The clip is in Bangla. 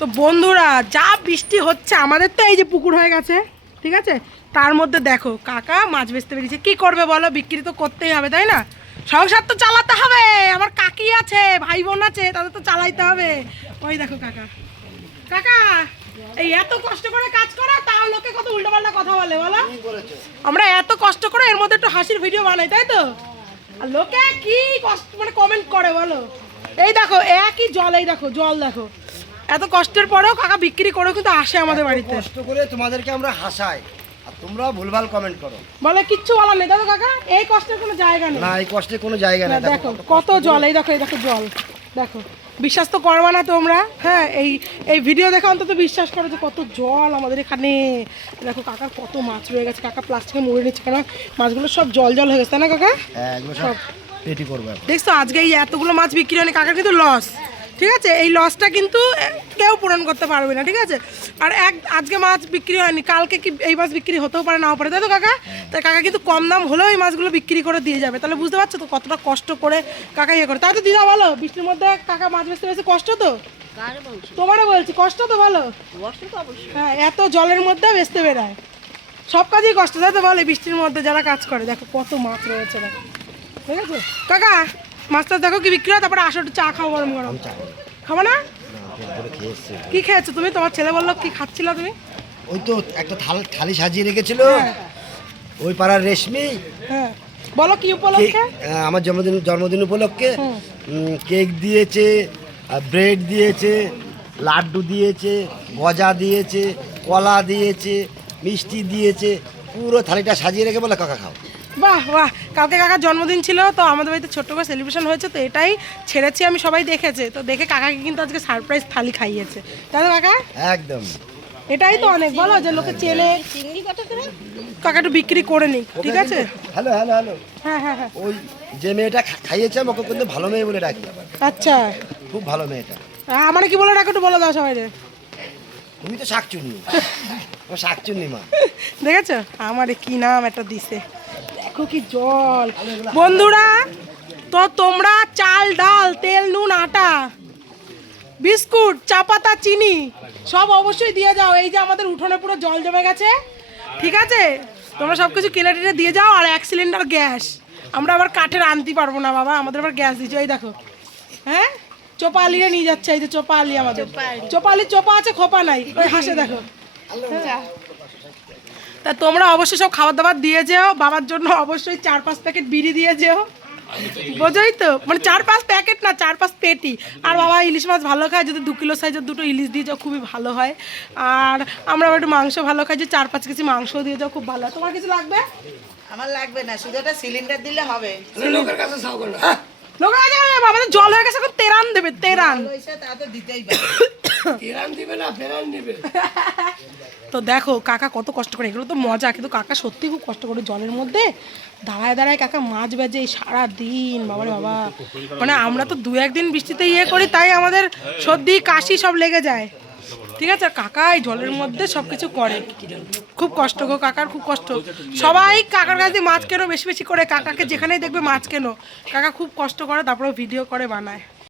তো বন্ধুরা যা বৃষ্টি হচ্ছে আমাদের তো এই যে পুকুর হয়ে গেছে, ঠিক আছে, তার মধ্যে দেখো কাকা মাছ বেচতে বেরিয়েছে। কি করবে বলো, বিক্রি তো করতেই হবে তাই না, সংসার তো চালাতে হবে, আমার কাকি আছে ভাই বোন আছে তাদের তো চালাইতে হবে। ওই দেখো কাকা, কাকা এই এত কষ্ট করে কাজ করা তাও লোকে কত উল্টোপাল্টা কথা বলে বলো। আমরা এত কষ্ট করে এর মধ্যে একটু হাসির ভিডিও বানাই তাই তো, আর লোকে কি কষ্ট মানে কমেন্ট করে বলো। এই দেখো একই জল, এই দেখো জল দেখো, এত কষ্টের পরেও কাকা বিক্রি করে কিন্তু আসে আমাদের বাড়িতে। কষ্ট করে তোমাদেরকে আমরা হাসাই আর তোমরা ভুলভাল কমেন্ট করো, বলে কিচ্ছু বলার নেই। দেখো কাকা এই কষ্টের কোনো জায়গা নেই, না এই কষ্টের কোনো জায়গা নেই। দেখো কত জল, এই দেখো, এই দেখো জল দেখো, বিশ্বাস তো করবা না তোমরা। হ্যাঁ এই এই ভিডিও দেখে অন্তত বিশ্বাস করো যে কত জল আমাদের এখানে। দেখো কাকার কত মাছ রয়ে গেছে, কাকা প্লাস্টিকে মুড়ে নিচ্ছে কেন, মাছগুলো সব জল জল হয়ে গেছে না কাকা। হ্যাঁ এগুলো সব পেটি করবে। দেখছো আজকে এই এতগুলো মাছ বিক্রি হয়নি, কাকার কিন্তু লস, ঠিক আছে, এই লসটা কিন্তু কেউ পূরণ করতে পারবে না, ঠিক আছে। আর আজকে মাছ বিক্রি হয়নি, কালকে কি এই মাছ বিক্রি হতেও পারে নাও পারে, তাই তো কাকা। তাই কাকা কিন্তু কম দাম হলেও এই মাছগুলো বিক্রি করে দিয়ে যাবে। তাহলে বুঝতে পারছো তো কতটা কষ্ট করে কাকা ইয়ে করে। তাই তো দিদা বলো, বৃষ্টির মধ্যে কাকা মাছ বেচতে বেশি কষ্ট তো, তোমারও বলছি কষ্ট তো বলো। হ্যাঁ এত জলের মধ্যে বেচতে বেড়ায়, সব কাজেই কষ্ট তাই তো বলে। বৃষ্টির মধ্যে যারা কাজ করে দেখো কত মাছ রয়েছে দেখো, ঠিক আছে কাকা। মাছটা দেখো কি বিক্রি হয়, তারপরে আসো একটু চা খাও গরম গরম। খাবো না? কি খেয়েছো তুমি? তোমার ছেলে বললো কি খাচ্ছিল তুমি? ওই তো একটা থালি সাজিয়ে রেখেছিল ওই পাড়ার রেশমি। হ্যাঁ বলো কি উপলক্ষে? আমার জন্মদিন উপলক্ষে কেক দিয়েছে, ব্রেড দিয়েছে, লাড্ডু দিয়েছে, গজা দিয়েছে, কলা দিয়েছে, মিষ্টি দিয়েছে, পুরো থালিটা সাজিয়ে রেখে বলে কাকা খাও। বাহ বাহ, কালকে কাকার জন্মদিন ছিল তো আমাদের বাড়িতে ছোট্ট করে সেলিব্রেশন হয়েছে, তো এটাই ছেড়েছি আমি, সবাই দেখেছে তো, দেখে কাকাকে কিন্তু আজকে সারপ্রাইজ থালি খাইয়েছে তাই তো কাকা। একদম এটাই তো অনেক বলো যে লোকে চেনে। কাকা একটু বিক্রি করে নিক, ঠিক আছে। Hello hello hello. হ্যাঁ হ্যাঁ হ্যাঁ। ওই যে মেয়েটা খাইয়েছে আমাকে কিন্তু ভালো মেয়ে বলে ডাকি। আচ্ছা খুব ভালো মেয়েটা। আমার কি বলে ডাকো একটু বলে দাও সবাই। তুমি তো শাকচুন্নি, শাকচুন্নি মা। দেখেছো আমার কি নাম একটা দিছে, দেখো কি জল। বন্ধুরা তো তোমরা চাল ডাল তেল নুন আটা বিস্কুট চা পাতা চিনি সব অবশ্যই দিয়ে যাও। এই যে আমাদের উঠোনে পুরো জল জমে গেছে, ঠিক আছে, তোমরা সব কিছু কেটে টেটে দিয়ে যাও। আর 1 সিলিন্ডার গ্যাস, আমরা আবার কাঠের আনতে পারবো না বাবা, আমাদের আবার গ্যাস দিচ্ছে। এই দেখো হ্যাঁ চোপা আলিরা নিয়ে যাচ্ছে, এই যে চোপা আলি, আমাদের চোপা আলি, চোপা আছে খোপা নাই, ওই হাসে দেখো। তা তোমরা অবশ্যই সব খাবার দাবার দিয়ে যেও, বাবার জন্য অবশ্যই 4-5 প্যাকেট বিড়ি দিয়ে যেও, বোঝোই তো, মানে 4-5 প্যাকেট না 4-5 পেটি। আর বাবা ইলিশ মাছ ভালো খায়, যদি 2 কিলো সাইজের 2টো ইলিশ দিয়ে যাও খুবই ভালো হয়। আর আমরা একটু মাংস ভালো খাই, যে 4-5 কেজি মাংস দিয়ে যাও খুব ভালো হয়। তোমার কিছু লাগবে? আমার লাগবে না, শুধু একটা সিলিন্ডার দিলে হবে। লোকের কাছে চাও করো। লোক আছে আমাদের জল হয়ে গেছে, এখন তেরান দেবে, তেরান। তা তো দিতেই পারে। তেরান দিবে না ফেরান দিবে। তো দেখো কাকা কত কষ্ট করে, এগুলো তো মজা, কিন্তু কাকা সত্যি খুব কষ্ট করে জলের মধ্যে দাঁড়ায় দাঁড়ায় কাকা মাছ বেজে সারা দিন। বাবারে বাবা, মানে আমরা তো 2-1 দিন বৃষ্টিতে ইয়ে করি, তাই আমাদের সর্দি কাশি সব লেগে যায়, ঠিক আছে। কাকা এই জলের মধ্যে সব কিছু করে, খুব কষ্ট গো কাকার, খুব কষ্ট। সবাই কাকার কাছে মাছ কেনো বেশি বেশি করে, কাকাকে যেখানেই দেখবে মাছ কেনো, কাকা খুব কষ্ট করে তারপরে ভিডিও করে বানায়।